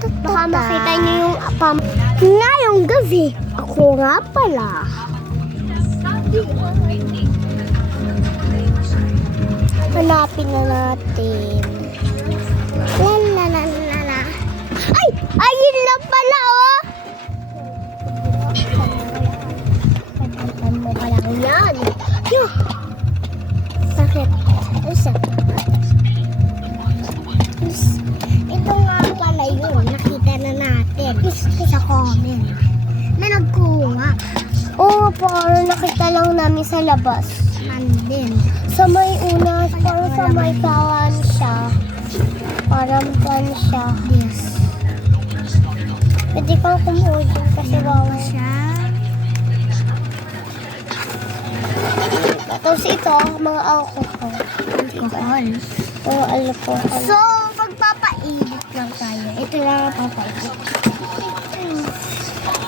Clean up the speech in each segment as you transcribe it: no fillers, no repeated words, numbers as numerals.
Baka makita niyo yung apam. Ngayong gabi, ako nga pala. Hanapin na natin. Lalalala. Ay! Ayun lang pala, oh! Pagkakatan mo pa lang yan. Yuh! Bakit? Isa. Ito nga pala yun. Nakita na natin. Sa comment. Na nagkuha. Oo, parang nakita lang namin sa labas. Andin. Sa may una, parang sa may kawan siya. Parang pan siya. Yes. Pwede kang kumuha dyan kasi bawa siya. Tapos ito, mga alcohol. Alcohol? Oo, alcohol. So, magpapainit lang tayo. Ito lang ang papainit.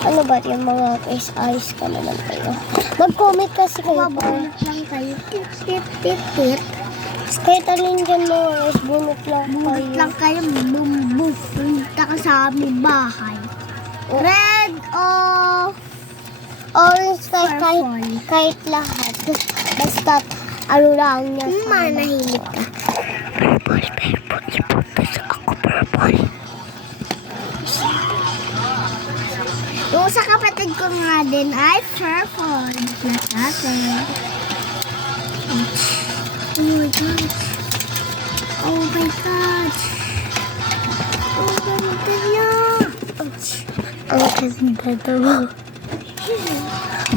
Ano ba yung mga ice ka naman kayo? Mag-comment kasi kayo pa. Bunot lang kayo. Tip. Kahit alin dyan mo, bunot lang kayo. Bunot lang kayo. Bum. Punta ka sa aming bahay. Red o orange kahit lahat. Basta ano lang niya. Manahimik ka. Purple. Ipunta sa ako, purple. Yung sa kapatid ko nga din ay purple. Natin. Oh my God. Oh ganda niya. Ang ganda daw.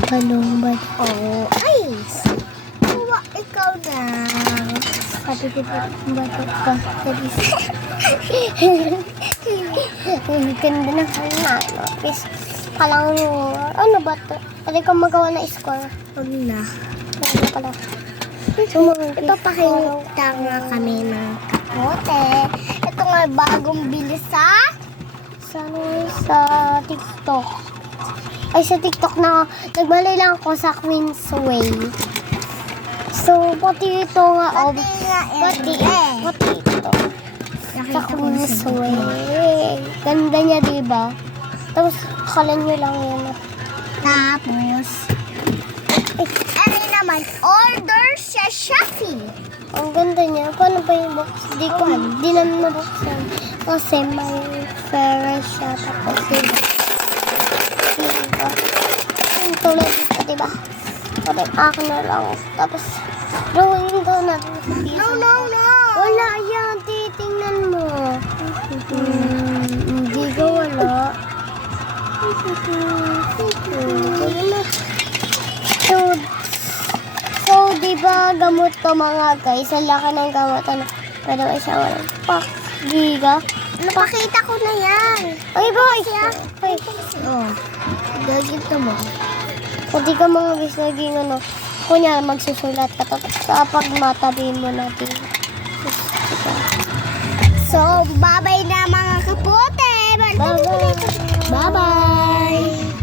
Balong. Oh, ice. Kuha ikaw na. Sabi ko ba bato ka? Ang ganda na kanya. Palang, ano ba ito? Pwede kang magawa na score. Huwag na. Ano pala? Ipapakita nga kami ng kamote. Ito nga bagong bilis sa TikTok. Ay, sa TikTok na nagbalay lang ako sa Queensway. So, pati ito nga. Pati ito. Sa Queensway. Ganda niya, diba? Tapos, akala nyo lang yun. Tapos, ano naman, order sa Shopee. Ang ganda niya. Paano ba yung box? Di naman nabuksan. Kasi may Ferrari siya. Tapos, diba? Yung tulad dito, diba? Pwede akin na lang. Tapos, drawing daw natin sa piso. No. Wala yan. Titingnan mo. Hindi ka wala. So, diba gamot to mga guys? Ang laki ng gamot. Pero isa walang pak. Giga. Napakita ko na yan. Ay, boys. Ay. Oh. Gagito mo. So, di ka mga guys naging ano. Kunya, magsusulat ka. Tapos kapag matabihin mo natin. So, bye-bye na mga kapote. Bye-bye.